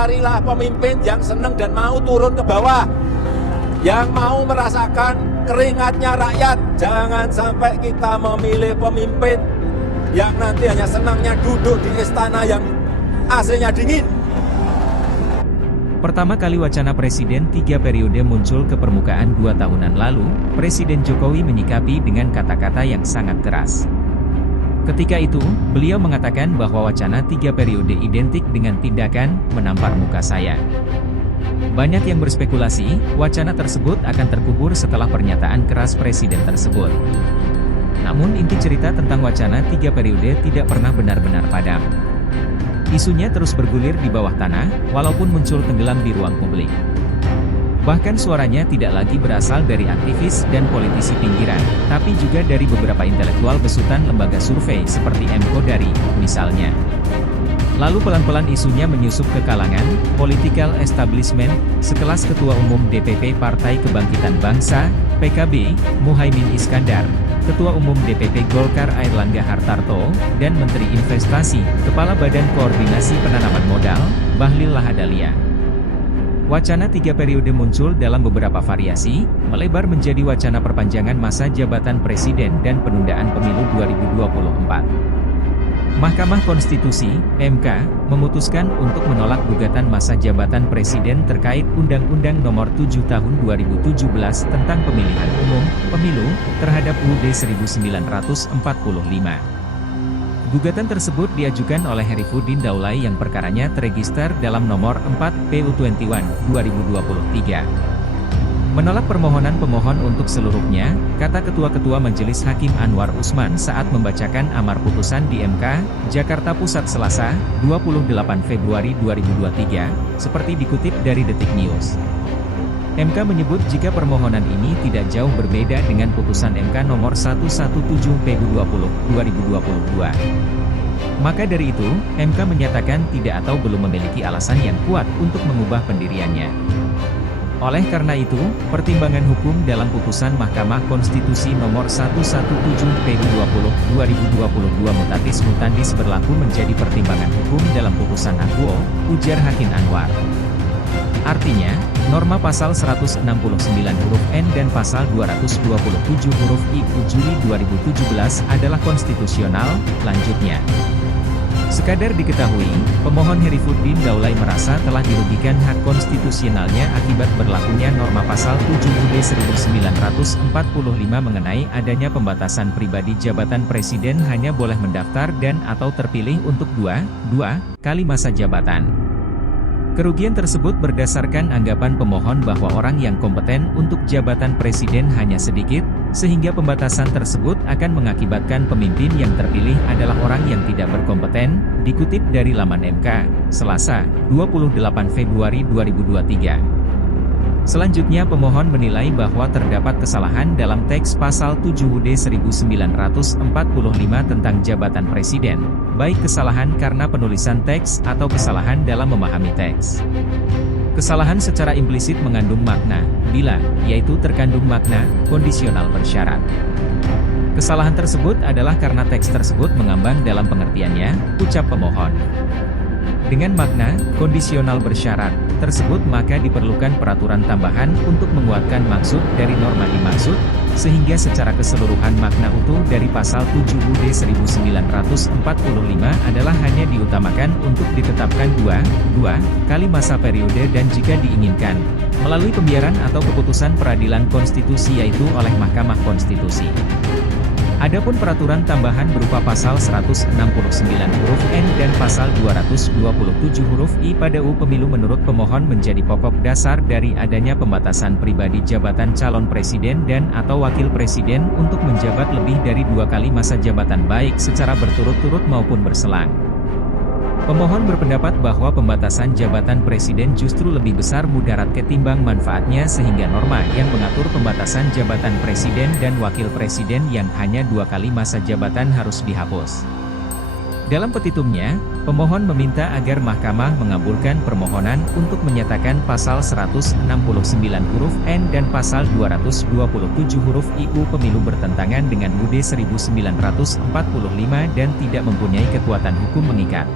carilah pemimpin yang senang dan mau turun ke bawah, yang mau merasakan keringatnya rakyat. Jangan sampai kita memilih pemimpin yang nanti hanya senangnya duduk di istana yang AC-nya dingin. Pertama kali wacana Presiden 3 periode muncul ke permukaan 2 tahunan lalu, Presiden Jokowi menyikapi dengan kata-kata yang sangat keras. Ketika itu, beliau mengatakan bahwa wacana 3 periode identik dengan tindakan menampar muka saya. Banyak yang berspekulasi, wacana tersebut akan terkubur setelah pernyataan keras Presiden tersebut. Namun inti cerita tentang wacana 3 periode tidak pernah benar-benar padam. Isunya terus bergulir di bawah tanah, walaupun muncul tenggelam di ruang publik. Bahkan suaranya tidak lagi berasal dari aktivis dan politisi pinggiran, tapi juga dari beberapa intelektual besutan lembaga survei seperti M-Kodari, misalnya. Lalu pelan-pelan isunya menyusup ke kalangan political establishment, sekelas Ketua Umum DPP Partai Kebangkitan Bangsa, PKB, Muhaimin Iskandar, Ketua Umum DPP Golkar Airlangga Hartarto, dan Menteri Investasi, Kepala Badan Koordinasi Penanaman Modal, Bahlil Lahadalia. Wacana 3 periode muncul dalam beberapa variasi, melebar menjadi wacana perpanjangan masa jabatan Presiden dan penundaan pemilu 2024. Mahkamah Konstitusi, MK, memutuskan untuk menolak gugatan masa jabatan Presiden terkait Undang-Undang Nomor 7 Tahun 2017 tentang Pemilihan Umum, Pemilu, terhadap UUD 1945. Gugatan tersebut diajukan oleh Herifuddin Daulay yang perkaranya terregister dalam nomor 4 PU21 2023. Menolak permohonan pemohon untuk seluruhnya, kata Ketua-Ketua Majelis Hakim Anwar Usman saat membacakan amar putusan di MK, Jakarta Pusat Selasa, 28 Februari 2023, seperti dikutip dari Detik News. MK menyebut jika permohonan ini tidak jauh berbeda dengan putusan MK nomor 117 PU20 2022. Maka dari itu, MK menyatakan tidak atau belum memiliki alasan yang kuat untuk mengubah pendiriannya. Oleh karena itu, pertimbangan hukum dalam putusan Mahkamah Konstitusi nomor 117 PU20 2022 mutatis mutandis berlaku menjadi pertimbangan hukum dalam putusan akuo, ujar Hakim Anwar. Artinya, norma pasal 169 huruf N dan pasal 227 huruf I Juli 2017 adalah konstitusional, lanjutnya. Sekadar diketahui, pemohon Herifuddin Daulay merasa telah dirugikan hak konstitusionalnya akibat berlakunya norma pasal 7 UUD 1945 mengenai adanya pembatasan pribadi jabatan presiden hanya boleh mendaftar dan atau terpilih untuk dua kali masa jabatan. Kerugian tersebut berdasarkan anggapan pemohon bahwa orang yang kompeten untuk jabatan presiden hanya sedikit, sehingga pembatasan tersebut akan mengakibatkan pemimpin yang terpilih adalah orang yang tidak berkompeten, dikutip dari laman MK, Selasa, 28 Februari 2023. Selanjutnya pemohon menilai bahwa terdapat kesalahan dalam teks pasal 7 UUD 1945 tentang jabatan presiden, baik kesalahan karena penulisan teks atau kesalahan dalam memahami teks. Kesalahan secara implisit mengandung makna, bila, yaitu terkandung makna, kondisional bersyarat. Kesalahan tersebut adalah karena teks tersebut mengambang dalam pengertiannya, ucap pemohon. Dengan makna, kondisional bersyarat, tersebut maka diperlukan peraturan tambahan untuk menguatkan maksud dari norma dimaksud, sehingga secara keseluruhan makna utuh dari pasal 7 UUD 1945 adalah hanya diutamakan untuk ditetapkan dua kali masa periode dan jika diinginkan, melalui pembiaran atau keputusan peradilan konstitusi yaitu oleh Mahkamah Konstitusi. Adapun peraturan tambahan berupa pasal 169 huruf N dan pasal 227 huruf I pada UU Pemilu menurut pemohon menjadi pokok dasar dari adanya pembatasan pribadi jabatan calon presiden dan atau wakil presiden untuk menjabat lebih dari 2 kali masa jabatan baik secara berturut-turut maupun berselang. Pemohon berpendapat bahwa pembatasan jabatan presiden justru lebih besar mudarat ketimbang manfaatnya sehingga norma yang mengatur pembatasan jabatan presiden dan wakil presiden yang hanya 2 kali masa jabatan harus dihapus. Dalam petitumnya, pemohon meminta agar Mahkamah mengabulkan permohonan untuk menyatakan pasal 169 huruf N dan pasal 227 huruf IU Pemilu bertentangan dengan UUD 1945 dan tidak mempunyai kekuatan hukum mengikat.